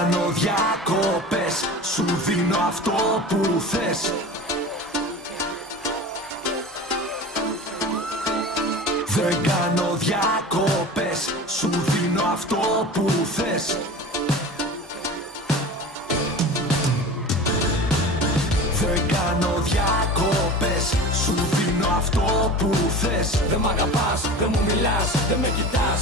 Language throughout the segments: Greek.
κάνω διακοπές, σου δίνω αυτό που θες. Δεν κάνω διακοπές, σου δίνω αυτό που θες. Δεν κάνω διακοπές, σου δίνω αυτό που θες. Δεν μ' αγαπάς, δεν μου μιλάς, δεν με κοιτάς,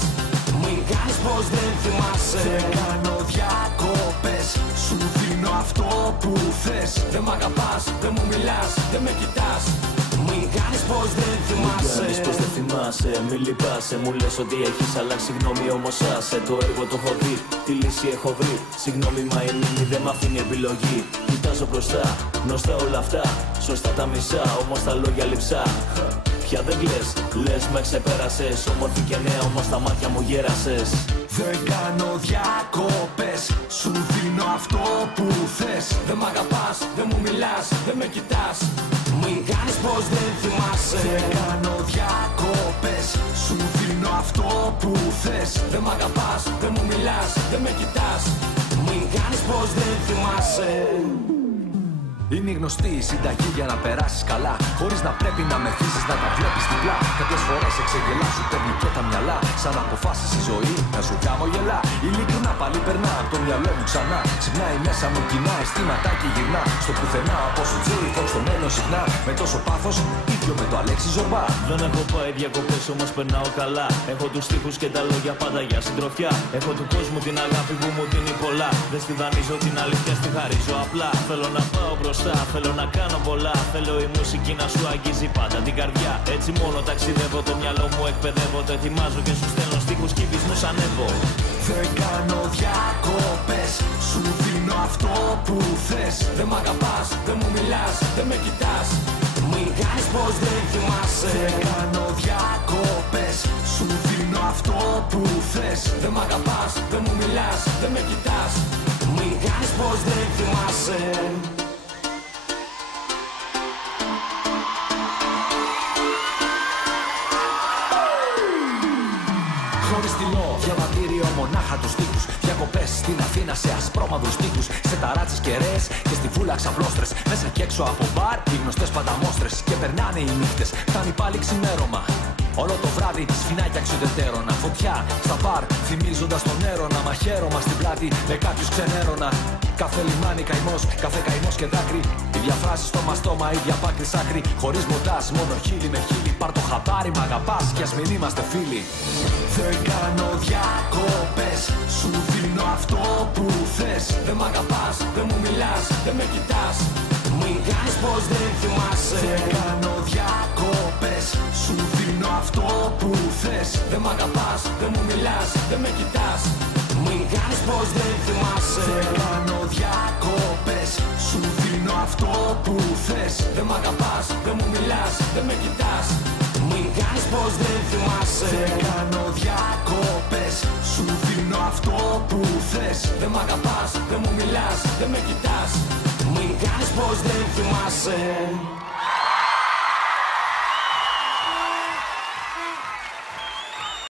μην κάνεις πως δεν θυμάσαι. Δεν κάνω διακοπές, σου δίνω αυτό που θες. Δεν μ' αγαπάς, δεν μου μιλάς, δεν με κοιτάς, μην κάνεις πως δεν θυμάσαι. Μην κάνεις πως δεν θυμάσαι, μην λυπάσαι. Μου λες ότι έχεις αλλάξει γνώμη, όμως άσε. Το έργο το έχω δει, τη λύση έχω βρει. Συγγνώμη μα η μνήμη δεν μ' αφήνει επιλογή. Κοιτάζω μπροστά, γνωστά όλα αυτά. Σωστά τα μισά, όμως τα λόγια λειψά. Πια δεν κλαις, λες με ξεπέρασες. Όμορφη και νέα, όμως τα μάτια μου γέρασες. Δεν κάνω διακοπές, σου δίνω αυτό που θες. Δεν μ' αγαπάς, δεν μου μιλάς, δεν με κοιτάς, μην κάνεις πως δεν θυμάσαι. Δεν κάνω διακοπές, σου δίνω αυτό που θες. Δεν μ' αγαπάς, δεν μου μιλάς, δεν με κοιτάς, μην κάνεις πως δεν θυμάσαι. Είναι η γνωστή η συνταγή για να περάσεις καλά, χωρίς να πρέπει να μεθύσεις, να τα βλέπεις διπλά. Κάποιες φορές εξεγελά σου παίρνει και τα μυαλά. Σαν αποφάσεις η ζωή να σου χαμογελά. Ειλικρινά πάλι περνά από το μυαλό μου ξανά. Ξυπνάει μέσα μου κοινά αισθήματα και γυρνά στο πουθενά. Από σου Τζέρι Φόξ το μένω συχνά. Με τόσο πάθος, ίδιο με το Αλέξη Ζορμπά. Δεν έχω πάει διακοπές, όμως περνάω καλά. Έχω τους στίχους και τα λόγια πάντα για συντροφιά. Έχω του κόσμου την αγάπη που μου δίνει πολλά. Δεν στη δανείζω την αλήθεια, στη χαρίζω απλά. Θέλω να πάω μπροστά, θέλω να κάνω πολλά. Θέλω η μουσική να σου αγγίζει πάντα την καρδιά. Έτσι μόνο ταξιδεύω, το μυαλό μου εκπαιδεύω. Το ετοιμάζω και σου στέλνω στίχους κι βυσμούς ανέβω. Δεν κάνω διακοπές, σου δίνω αυτό που θες. Δεν μ' αγαπάς, δεν μου μιλάς, δεν με κοιτάς, μην κάνεις πως δεν θυμάσαι. Δεν κάνω διακοπές, σου δίνω αυτό που θες. Δεν μ' αγαπάς, δεν μου μιλάς, δεν με κοιτάς, μην κάνεις πως δεν θυμάσαι. Χωρίς στυλό, διαβατήριο μονάχα τους τοίχους. Διακοπές στην Αθήνα σε ασπρόμαυρους τοίχους. Σε ταράτσες κεραίες και στη βούλα ξαπλώστρες. Μέσα και έξω από μπαρ οι γνωστές πανταμόστρες. Και περνάνε οι νύχτες, φτάνει πάλι ξημέρωμα. Όλο το βράδυ σφινάκια ξουδετέρωνα. Φωτιά στα μπαρ, θυμίζοντας τον έρωνα. Μαχαίρωμα στην πλάτη με κάποιους ξενέρωνα. Κάθε λιμάνι καημός, κάθε καημός και δάκρυ. Ίδια φράση στο μαστόμα, ίδια πάκρη σ' άκρη. Χωρίς μοντάζ, μόνο χείλη με χείλη. Πάρ' το χαμπάρι, μ' αγαπάς κι ας μην είμαστε φίλοι. Δεν κάνω διακοπές, σου δίνω αυτό που θες. Δεν μ' αγαπάς, δεν μου μιλάς, δεν με κοιτάς, μην κάνεις πως δεν θυμάσαι. Δεν κάνω διακοπές, σου δίνω αυτό που θες. Δεν μ' αγαπάς, δεν μου μιλάς, δεν με κοιτάς, μην κάνεις πως δεν θυμάσαι. Δεν κάνω διακοπές, σου δίνω αυτό που θες. Δεν μ' αγαπάς, δεν μου μιλάς, δεν με κοιτάς, μην κάνεις πως δεν θυμάσαι. Δεν κάνω διακοπές, σου δίνω αυτό που θες. Δεν μ' αγαπάς, δεν μου μιλάς, δεν με κοιτάς, μην κάνεις πως δεν θυμάσαι.